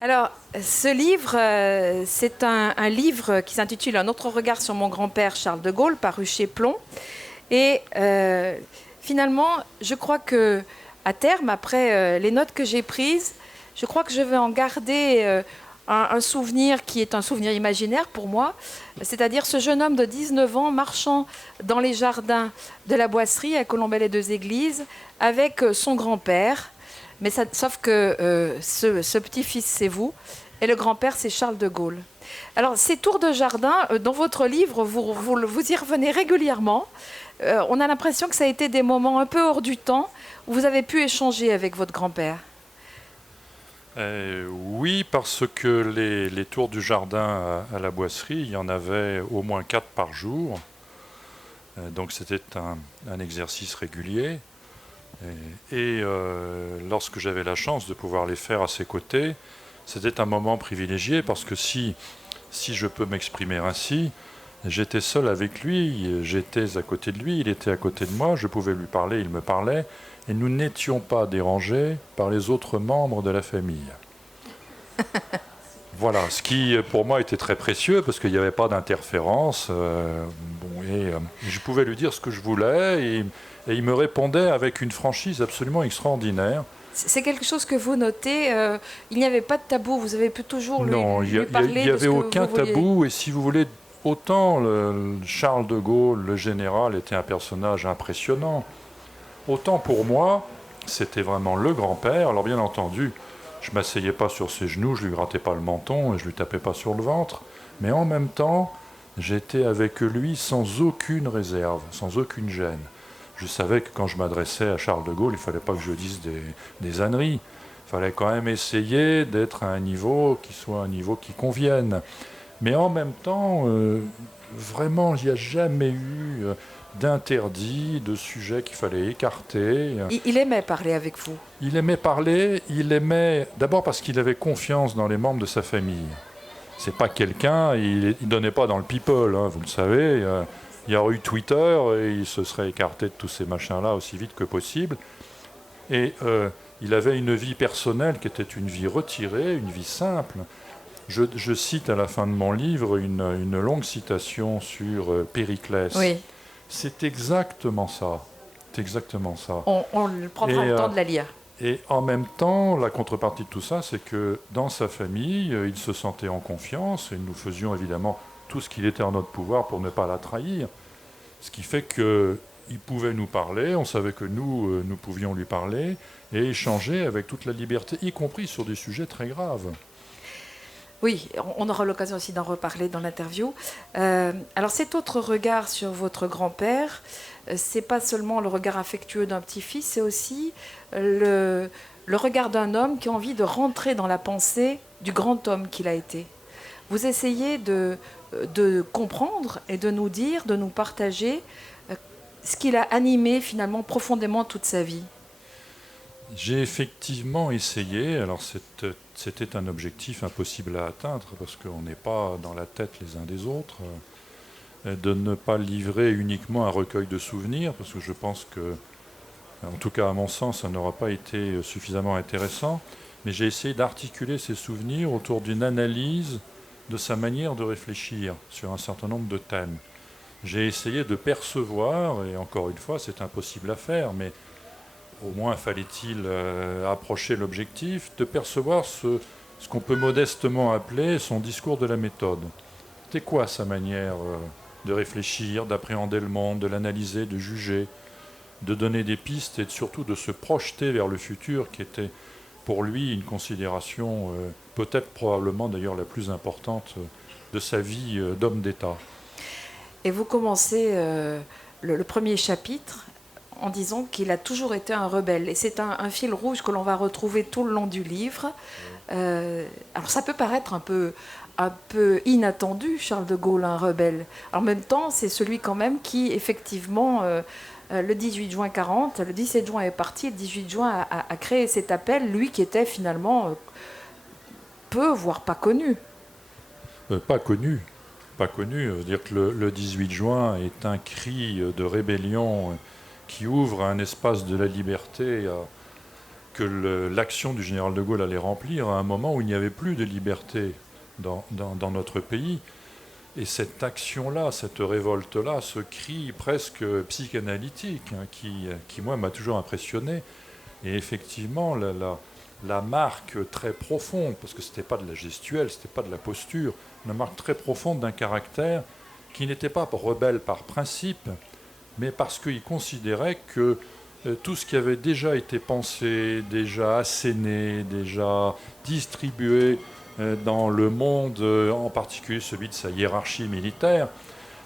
Alors, ce livre, c'est un livre qui s'intitule Un autre regard sur mon grand-père Charles de Gaulle, paru chez Plomb. Et finalement, je crois que à terme, après les notes que j'ai prises, je crois que je vais en garder un souvenir qui est un souvenir imaginaire pour moi, c'est-à-dire ce jeune homme de 19 ans marchant dans les jardins de la Boisserie à Colombey-les-Deux-Églises avec son grand-père. Mais sauf que ce petit-fils, c'est vous, et le grand-père, c'est Charles de Gaulle. Alors, ces tours de jardin, dans votre livre, vous y revenez régulièrement. On a l'impression que ça a été des moments un peu hors du temps où vous avez pu échanger avec votre grand-père. Oui, parce que les tours du jardin à la Boisserie, il y en avait au moins 4 par jour. Donc c'était un exercice régulier. Lorsque j'avais la chance de pouvoir les faire à ses côtés, c'était un moment privilégié parce que si je peux m'exprimer ainsi, j'étais seul avec lui, j'étais à côté de lui, il était à côté de moi, je pouvais lui parler, il me parlait, et nous n'étions pas dérangés par les autres membres de la famille. Voilà, ce qui pour moi était très précieux parce qu'il n'y avait pas d'interférence. Je pouvais lui dire ce que je voulais et il me répondait avec une franchise absolument extraordinaire. C'est quelque chose que vous notez. Il n'y avait pas de tabou. Vous avez pu toujours Non, lui parler n'y de ce avait que aucun vous vouliez. tabou et si vous voulez, autant Charles de Gaulle, le général, était un personnage impressionnant, autant pour moi, c'était vraiment le grand-père. Alors bien entendu, je ne m'asseyais pas sur ses genoux, je ne lui grattais pas le menton et je ne lui tapais pas sur le ventre. Mais en même temps, j'étais avec lui sans aucune réserve, sans aucune gêne. Je savais que quand je m'adressais à Charles de Gaulle, il ne fallait pas que je dise des âneries. Il fallait quand même essayer d'être à un niveau qui soit un niveau qui convienne. Mais en même temps, vraiment, il n'y a jamais eu d'interdit, de sujet qu'il fallait écarter. Il aimait parler avec vous. Il aimait parler, il aimait d'abord parce qu'il avait confiance dans les membres de sa famille. C'est pas quelqu'un, il donnait pas dans le people, hein, vous le savez. Il y aurait eu Twitter et il se serait écarté de tous ces machins-là aussi vite que possible. Et il avait une vie personnelle qui était une vie retirée, une vie simple. Je cite à la fin de mon livre une longue citation sur Périclès. Oui. C'est exactement ça. C'est exactement ça. On prendra le temps de la lire. Et en même temps, la contrepartie de tout ça, c'est que dans sa famille, il se sentait en confiance et nous faisions évidemment tout ce qu'il était en notre pouvoir pour ne pas la trahir. Ce qui fait qu'il pouvait nous parler, on savait que nous pouvions lui parler et échanger avec toute la liberté, y compris sur des sujets très graves. Oui, on aura l'occasion aussi d'en reparler dans l'interview. Alors cet autre regard sur votre grand-père, c'est pas seulement le regard affectueux d'un petit-fils, c'est aussi le regard d'un homme qui a envie de rentrer dans la pensée du grand homme qu'il a été. Vous essayez de comprendre et de nous dire, de nous partager ce qu'il a animé finalement profondément toute sa vie. J'ai effectivement essayé, alors c'était un objectif impossible à atteindre parce qu'on n'est pas dans la tête les uns des autres, de ne pas livrer uniquement un recueil de souvenirs parce que je pense que, en tout cas à mon sens, ça n'aura pas été suffisamment intéressant, mais j'ai essayé d'articuler ces souvenirs autour d'une analyse de sa manière de réfléchir sur un certain nombre de thèmes. J'ai essayé de percevoir, et encore une fois c'est impossible à faire, mais au moins fallait-il approcher l'objectif, de percevoir ce qu'on peut modestement appeler son discours de la méthode. C'était quoi sa manière de réfléchir, d'appréhender le monde, de l'analyser, de juger, de donner des pistes et surtout de se projeter vers le futur qui était pour lui une considération peut-être probablement d'ailleurs la plus importante de sa vie d'homme d'État. Et vous commencez le premier chapitre en disant qu'il a toujours été un rebelle. Et c'est un fil rouge que l'on va retrouver tout le long du livre. Alors ça peut paraître un peu inattendu, Charles de Gaulle, un rebelle. En même temps, c'est celui quand même qui, effectivement, le 18 juin 40, le 17 juin est parti, le 18 juin a créé cet appel, lui qui était finalement peu, voire pas connu. Pas connu. Pas connu. C'est-à-dire que le 18 juin est un cri de rébellion qui ouvre un espace de la liberté que l'action du général de Gaulle allait remplir à un moment où il n'y avait plus de liberté dans notre pays. Et cette action-là, cette révolte-là, ce cri presque psychanalytique, qui moi, m'a toujours impressionné. Et effectivement, la marque très profonde, parce que ce n'était pas de la gestuelle, ce n'était pas de la posture, une marque très profonde d'un caractère qui n'était pas rebelle par principe, mais parce qu'il considérait que tout ce qui avait déjà été pensé, déjà asséné, déjà distribué dans le monde, en particulier celui de sa hiérarchie militaire,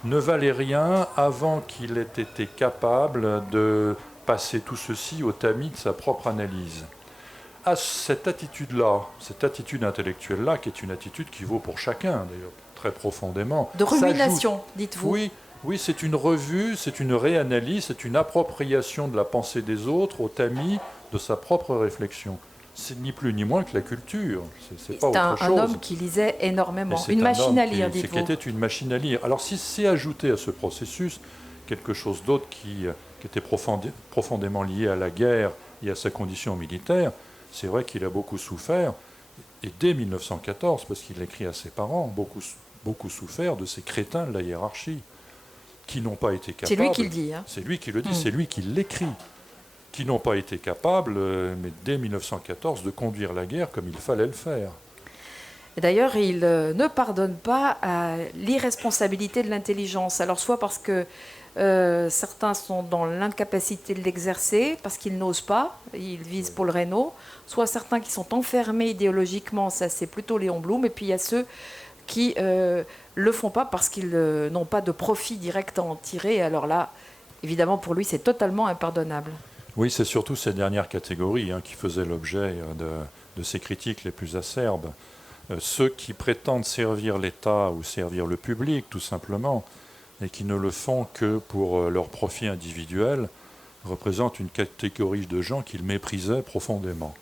ne valait rien avant qu'il ait été capable de passer tout ceci au tamis de sa propre analyse. À cette attitude-là, cette attitude intellectuelle-là, qui est une attitude qui vaut pour chacun, d'ailleurs, très profondément. De rumination, dites-vous. Oui, c'est une revue, c'est une réanalyse, c'est une appropriation de la pensée des autres au tamis de sa propre réflexion. C'est ni plus ni moins que la culture. C'est pas autre chose. Un homme qui lisait énormément. Une machine à lire, dites-vous. C'était une machine à lire. Alors si c'est ajouté à ce processus quelque chose d'autre qui était profondément lié à la guerre et à sa condition militaire, c'est vrai qu'il a beaucoup souffert, et dès 1914, parce qu'il l'écrit à ses parents, beaucoup souffert de ces crétins de la hiérarchie, qui n'ont pas été capables... C'est lui qui le dit. C'est lui qui le dit, c'est lui qui l'écrit. Qui n'ont pas été capables, mais dès 1914, de conduire la guerre comme il fallait le faire. D'ailleurs, il ne pardonne pas à l'irresponsabilité de l'intelligence. Alors, soit parce que certains sont dans l'incapacité de l'exercer, parce qu'ils n'osent pas, ils visent Paul Reynaud, soit certains qui sont enfermés idéologiquement, ça c'est plutôt Léon Blum, et puis il y a ceux qui le font pas parce qu'ils n'ont pas de profit direct à en tirer. Alors là, évidemment, pour lui, c'est totalement impardonnable. Oui, c'est surtout cette dernière catégorie qui faisait l'objet de ces critiques les plus acerbes. Ceux qui prétendent servir l'État ou servir le public, tout simplement, et qui ne le font que pour leur profit individuel, représentent une catégorie de gens qu'il méprisait profondément.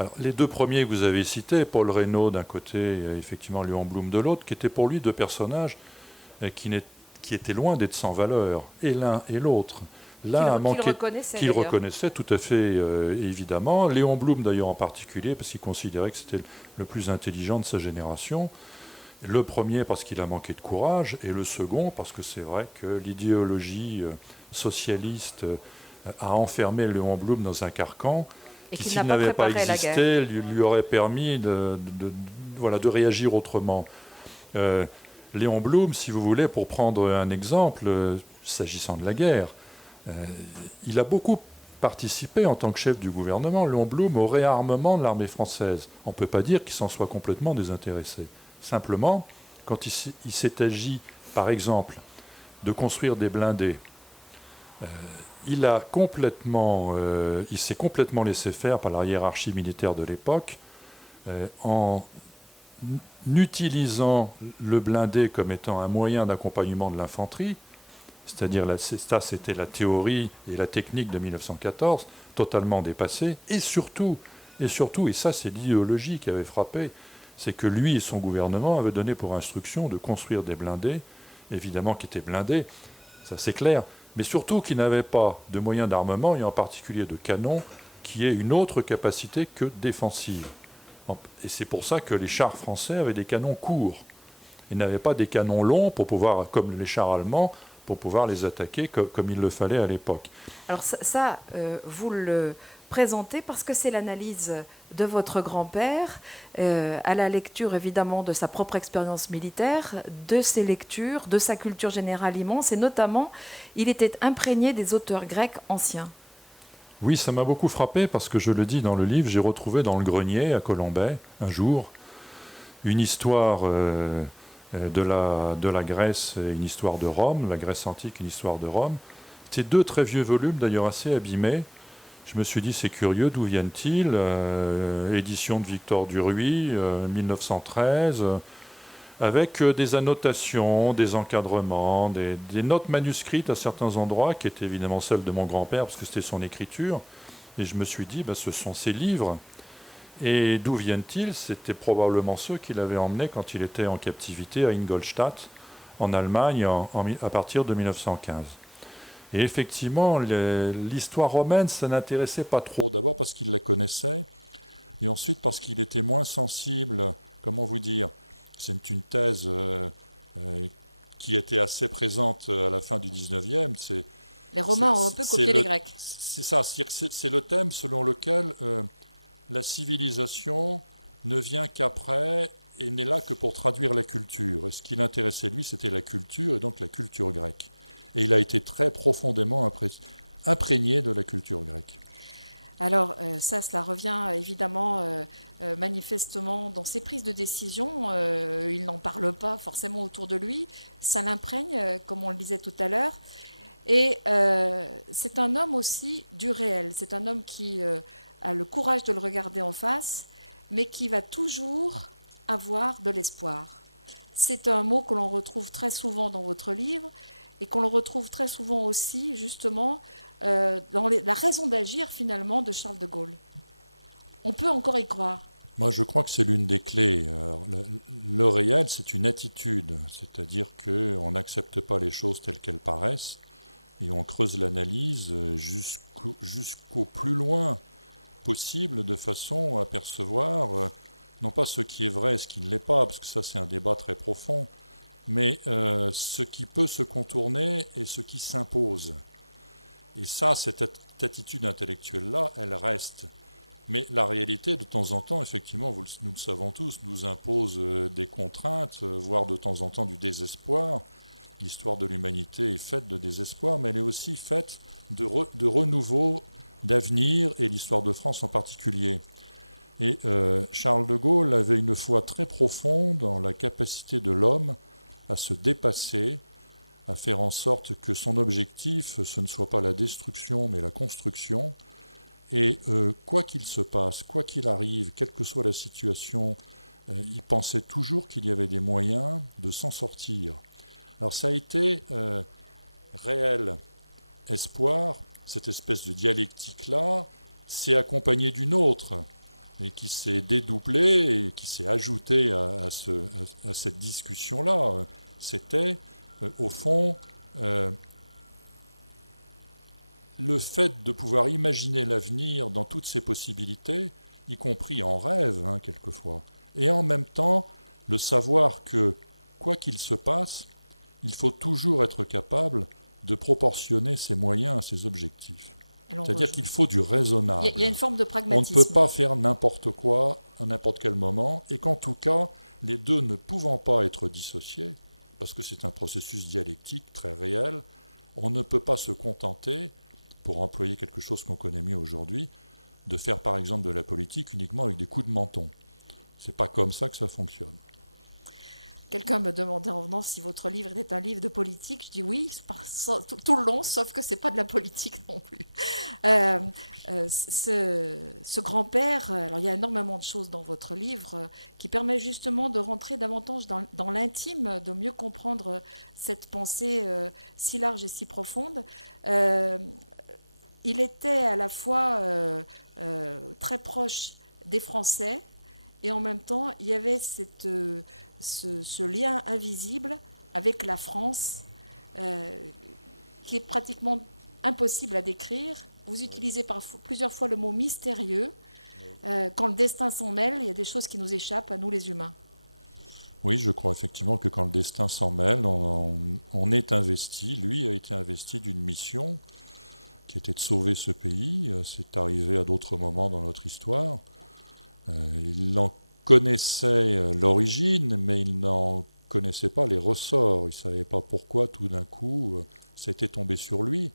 Alors, les deux premiers que vous avez cités, Paul Reynaud d'un côté et effectivement Léon Blum de l'autre, qui étaient pour lui deux personnages qui étaient loin d'être sans valeur, et l'un et l'autre. L'un a manqué, qu'il reconnaissait tout à fait évidemment. Léon Blum d'ailleurs en particulier, parce qu'il considérait que c'était le plus intelligent de sa génération. Le premier parce qu'il a manqué de courage, et le second parce que c'est vrai que l'idéologie socialiste a enfermé Léon Blum dans un carcan qui, s'il n'avait pas existé, lui aurait permis de réagir autrement. Léon Blum, si vous voulez, pour prendre un exemple, s'agissant de la guerre, il a beaucoup participé en tant que chef du gouvernement, Léon Blum, au réarmement de l'armée française. On ne peut pas dire qu'il s'en soit complètement désintéressé. Simplement, quand il s'est agi, par exemple, de construire des blindés, il s'est complètement laissé faire par la hiérarchie militaire de l'époque, en utilisant le blindé comme étant un moyen d'accompagnement de l'infanterie. C'est-à-dire, ça, c'était la théorie et la technique de 1914, totalement dépassée. Et surtout, et ça, c'est l'idéologie qui avait frappé, c'est que lui et son gouvernement avaient donné pour instruction de construire des blindés, évidemment qui étaient blindés, ça c'est clair, mais surtout qui n'avaient pas de moyens d'armement, et en particulier de canons, qui aient une autre capacité que défensive. Et c'est pour ça que les chars français avaient des canons courts. Ils n'avaient pas des canons longs pour pouvoir, comme les chars allemands, pour pouvoir les attaquer comme il le fallait à l'époque. Alors ça vous le présentez parce que c'est l'analyse de votre grand-père, à la lecture évidemment de sa propre expérience militaire, de ses lectures, de sa culture générale immense, et notamment, il était imprégné des auteurs grecs anciens. Oui, ça m'a beaucoup frappé parce que, je le dis dans le livre, j'ai retrouvé dans le grenier à Colombey, un jour, une histoire... de la Grèce et une histoire de Rome, la Grèce antique, une histoire de Rome. Ces deux très vieux volumes, d'ailleurs assez abîmés. Je me suis dit, c'est curieux, d'où viennent-ils ? Édition de Victor Duruy, 1913, avec des annotations, des encadrements, des notes manuscrites à certains endroits, qui étaient évidemment celles de mon grand-père, parce que c'était son écriture. Et je me suis dit, ce sont ces livres. Et d'où viennent-ils ? C'était probablement ceux qu'il avait emmenés quand il était en captivité à Ingolstadt, en Allemagne, à partir de 1915. Et effectivement, l'histoire romaine, ça n'intéressait pas trop. D'abord parce qu'il la connaissait, et ensuite parce qu'il était moins sensible, comment vous dire, c'est une thèse qui était assez présente à la fin du 19e. Les Romains ont un peu copié les Grecs. C'est ça, c'est le thème selon lequel la civilisation ne vient qu'après et n'est là que pour traduire la culture. Et ce qui l'intéressait lui, c'était la culture, et donc la culture grecque. Et il a été très profondément imprégné de la culture grecque. Alors cela revient évidemment manifestement dans ses prises de décision. Il n'en parle pas forcément autour de lui. Ça l'imprègne, comme on le disait tout à l'heure. Et c'est un homme aussi du réel. C'est un homme qui a le courage de le regarder en face, mais qui va toujours avoir de l'espoir. C'est un mot que l'on retrouve très souvent dans votre livre et qu'on le retrouve très souvent aussi, justement, dans la raison d'agir, finalement, de Charles de Gaulle. On peut encore y croire. Moi, je crois que c'est l'une des clés. Alors, le réel, c'est une attitude, c'est-à-dire qu'on n'accepte pas les choses telles qu'elles paraissent et on creuse l'analyse jusqu'au plus loin possible de façon à percevoir non pas ce qui est vrai et ce qui ne l'est pas, parce que ça c'est un débat très profond, mais ce qui peut se contourner et ce qui s'impose. Et ça, cette attitude intellectuelle-là, elle reste. Mais la réalité, de temps en temps, effectivement, nous le savons tous, nous impose des contraintes, voire de temps en temps du désespoir. L'histoire de l'humanité est faite de désespoir, mais elle est aussi faite de renouveau, d'avenir, et l'histoire de France en particulier. Et Charles de Gaulle avait une foi très profonde dans la capacité de l'homme à se dépasser, à faire en sorte que son objectif, ce ne soit pas la destruction, mais la construction. Et quoi qu'il se passe, quoi qu'il arrive, quelle que soit la situation, il pensait toujours qu'il y avait des moyens de s'en sortir. Alors ça a été réel espoir, cette espèce de dialectique-là, s'est accompagnée d'une autre, et qui s'est dédoublée et qui s'est ajoutée à cette discussion-là. C'était, au fond, le fait de pouvoir imaginer l'avenir dans toutes ses possibilités, y compris en rêve, quelquefois, et en même temps, le savoir que, quoi qu'il se passe, il faut toujours être capable de proportionner ses moyens à ses objectifs. C'est-à-dire qu'il faut du raisonnable. Il y a une forme de pragmatisme. On ne peut pas faire n'importe quoi à n'importe quel moment, et qu'en tout cas, les deux ne pouvant pas être dissociés, parce que c'est un processus dialectique très réel, on ne peut pas se contenter, pour employer quelque chose qu'on connaît mieux aujourd'hui, de faire par exemple de la politique uniquement avec des coups de menton. C'est pas comme ça que ça fonctionne. Quelqu'un me demandait en venant si votre livre était un livre de politique. Je dis oui, tout le long, sauf que c'est pas de la politique non plus. Ce grand-père, alors il y a énormément de choses dans votre livre qui permet justement de rentrer davantage dans l'intime, de mieux comprendre cette pensée si large et si profonde. Il était à la fois très proche des Français et en même temps, il y avait ce lien invisible avec la France qui est pratiquement impossible à décrire. Vous utilisez plusieurs fois le mot mystérieux. Quand le destin s'en mêle, il y a des choses qui nous échappent à nous les humains. Oui, je crois effectivement que quand le destin s'en mêle, on est investi. Lui a été investi d'une mission qui était de sauver ce pays. C'est arrivé à d'autres moments dans notre histoire. Il en connaissait l'origine, mais il n'en connaissait pas les ressorts. Il ne savait pas pourquoi, tout d'un coup, ça était tombé sur lui.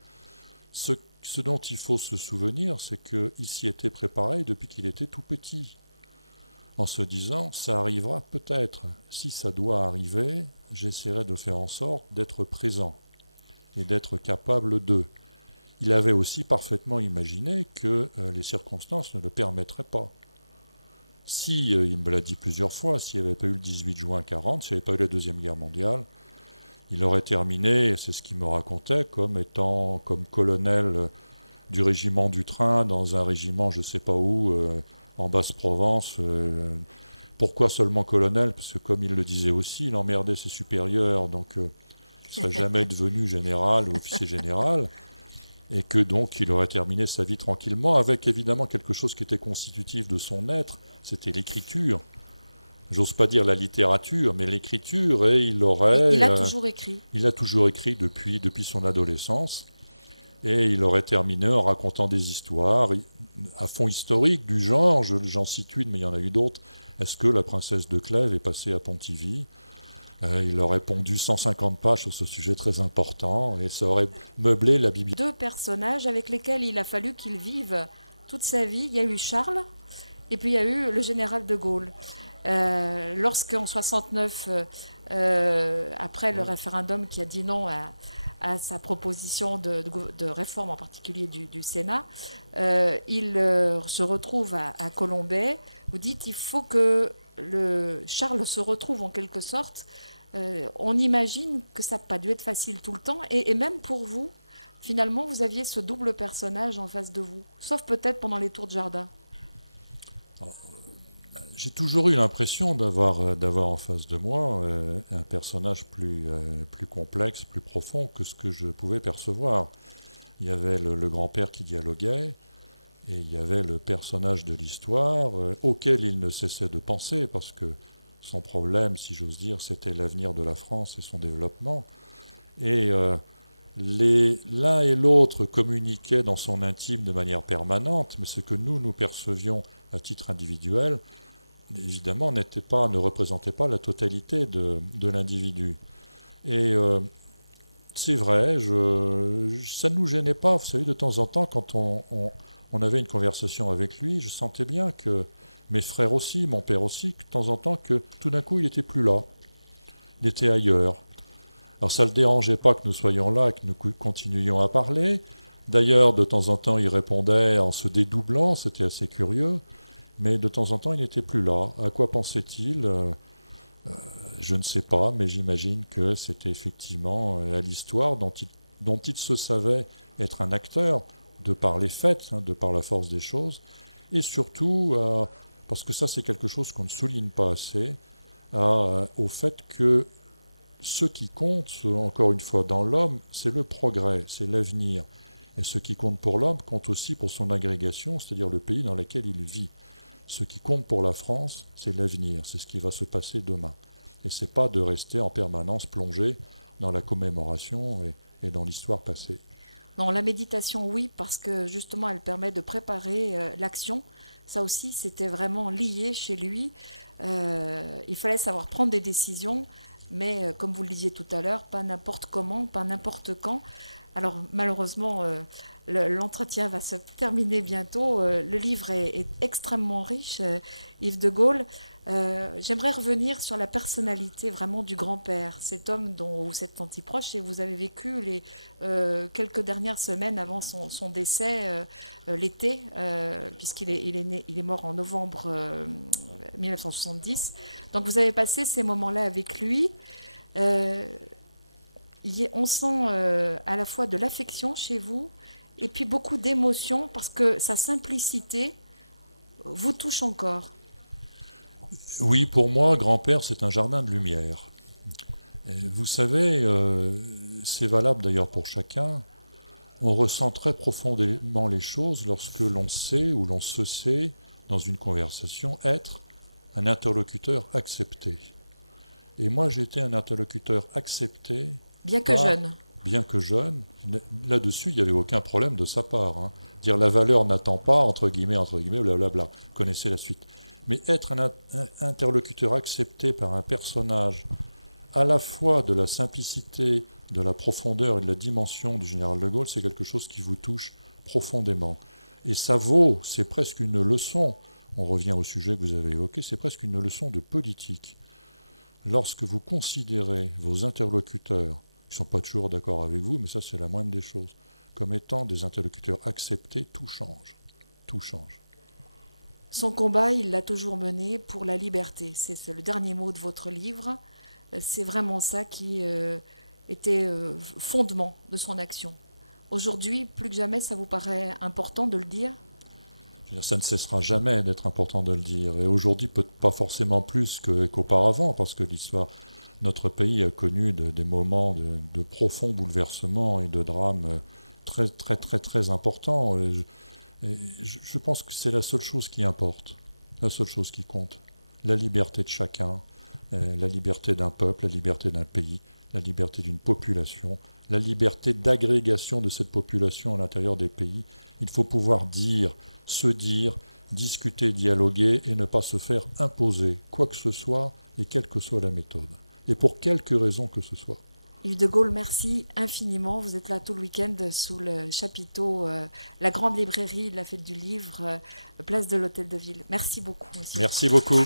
Ce dont il faut se souvenir, c'est qu'il s'y était préparé depuis qu'il était tout petit, en se disant, ça arrivera peut-être. Si ça doit arriver, j'essaierai de faire en sorte d'être présent et d'être capable de. Il avait aussi parfaitement imaginé que les circonstances ne le permettraient pas. Si, il me l'a dit plusieurs fois, s'il n'y avait pas eu le 18 juin 1940, s'il n'y avait pas eu la Deuxième Guerre mondiale, il aurait terminé, c'est ce qu'il me racontait, comme colonel du régiment du train dans un régiment je ne sais pas où, en Basse-Provence. Pourquoi seulement colonel? Parce que comme il le disait aussi, il emmerdait ses supérieurs, donc il ne serait jamais devenu général ou officier général. et que donc il aurait terminé sa vie tranquillement, avec évidemment quelque chose qui était constitutif de son être, c'était l'écriture. J'ose pas dire la littérature, mais l'écriture, et Il a toujours écrit. il a toujours écrit depuis son adolescence, et il aurait terminé en racontant des histoires à fond historique du genre, j'en cite une, mais il y en a eu d'autres. Est-ce que la princesse de Clèves est passée à Pontivy? Il aurait pondu 150 pages sur ce sujet très important, et ça aurait meublé la bibliothèque. Deux personnages avec lesquels il a fallu qu'il vive toute sa vie. Il y a eu Charles, et puis il y a eu le général de Gaulle. Lorsqu'en 69, après le référendum qui a dit non à sa proposition de réforme, en particulier du Sénat, il se retrouve à Colombey. Vous dites il faut que Charles se retrouve en quelque sorte. On imagine que ça n'a pas dû être facile tout le temps, et même pour vous, finalement, vous aviez ce double personnage en face de vous, sauf peut-être pendant les tours de jardin. J'ai toujours eu l'impression d'avoir en face de moi un personnage plus complexe, plus profond que ce que je pouvais percevoir. Il y avait le grand-père qui dialoguait, et il y avait le personnage de l'histoire auquel il ne cessait de penser, parce que son problème, si j'ose dire, c'était l'avenir de la France et son développement. Et l'un et l'autre communiquaient dans son intime de manière permanente, mais ce que nous percevions à titre individuel, évidemment, ne représentait pas la totalité de l'individu. Et c'est vrai, ça ne nous gênait pas. Vous savez, de temps en temps, quand on avait une conversation avec lui, je sentais bien que mes frères aussi, mon père aussi, que de temps en temps, que tout d'un coup, il n'était plus là. Il était ailleurs. Alors ça ne le dérangeait pas que nous soyons là et que nous continuions à parler. D'ailleurs, de temps en temps, il répondait en se dédoublant, c'était assez curieux. Mais de temps en temps, il n'était plus là. À quoi pensait-il? Je ne sais pas, mais j'imagine que c'était effectivement à l'histoire dont il se savait être un acteur, de par les faits, de par la force des choses, et surtout, parce que ça c'est quelque chose qu'on ne souligne pas assez, au fait que ce qui compte, encore une fois, dans l'homme, c'est le progrès, c'est l'avenir. Et ce qui compte pour l'homme compte aussi pour son agrégation, c'est-à-dire le pays dans lequel il vit. Ce qui compte pour la France, c'est l'avenir, c'est ce qui va se passer demain. Et ce n'est pas de rester en permanence plongé dans la commémoration et dans l'histoire passée. Non, la méditation, oui, parce que justement, elle permet de préparer l'action. Ça aussi, c'était vraiment lié chez lui. Il fallait savoir prendre des décisions, mais comme vous le disiez tout à l'heure, pas n'importe comment, pas n'importe quand. Alors malheureusement, l'entretien va se terminer bientôt. Le livre est extrêmement riche, Yves de Gaulle. J'aimerais revenir sur la personnalité vraiment du grand-père, cet homme dont vous êtes si proche et vous avez vécu les quelques dernières semaines avant son décès, l'été, puisqu'il il est mort en novembre 1970. Donc vous avez passé ces moments-là avec lui. On sent à la fois de l'affection chez vous et puis beaucoup d'émotion parce que sa simplicité vous touche encore. Oui, pour moi, grand-père, c'est un jardin de lumière. Et vous savez, c'est valable d'ailleurs pour chacun, on ressent très profondément les choses lorsque l'on sait ou l'on se sait, dans une conversation, être un interlocuteur accepté. Et moi, j'étais un interlocuteur accepté. Bien que jeune. Bien que jeune. Là-dessus, il n'y avait aucun problème de sa part. Dire la valeur n'attend pas, entre guillemets, blablabla. Vous connaissez la suite. Mais être un interlocuteur accepté par un personnage, à la fois de la simplicité, de la profondeur et de la dimension du général de Gaulle, c'est quelque chose qui vous touche profondément. Et ça vaut, c'est presque une leçon, on revient au sujet que vous avez évoqué, c'est presque une leçon de politique. Lorsque vous considérez vos interlocuteurs, qui ne sont pas toujours d'accord avec vous, mais ça c'est la moindre des choses, comme étant des interlocuteurs acceptés, tout change. Tout change. Son combat, il l'a toujours mené pour la liberté. C'est le dernier mot de votre livre. C'est vraiment ça qui était fondement de son action. Aujourd'hui, plus que jamais, ça vous paraît important de le dire ? Ça ne cessera jamais d'être important de le dire. Et aujourd'hui, pas forcément plus qu'auparavant, parce que l'histoire, notre pays a connu des moments de profonds bouleversements et de drames très, très, très, très important. Je pense que c'est la seule chose qui importe, la seule chose qui compte. La liberté de chacun, la liberté d'un peuple, la liberté d'un pays, la liberté d'une population, la liberté d'agrégation de cette population à l'intérieur des pays. Il faut pouvoir dire, se dire, discuter, dialoguer et ne pas se faire imposer quoi que ce soit et quelle que soit la méthode. Et pour quelque raison que ce soit. Yves de Gaulle, merci infiniment. Vous êtes là tout le week-end sous le chapiteau, la grande librairie de la Fête du Livre, place de l'Hôtel de Ville. Merci beaucoup, monsieur. Merci beaucoup.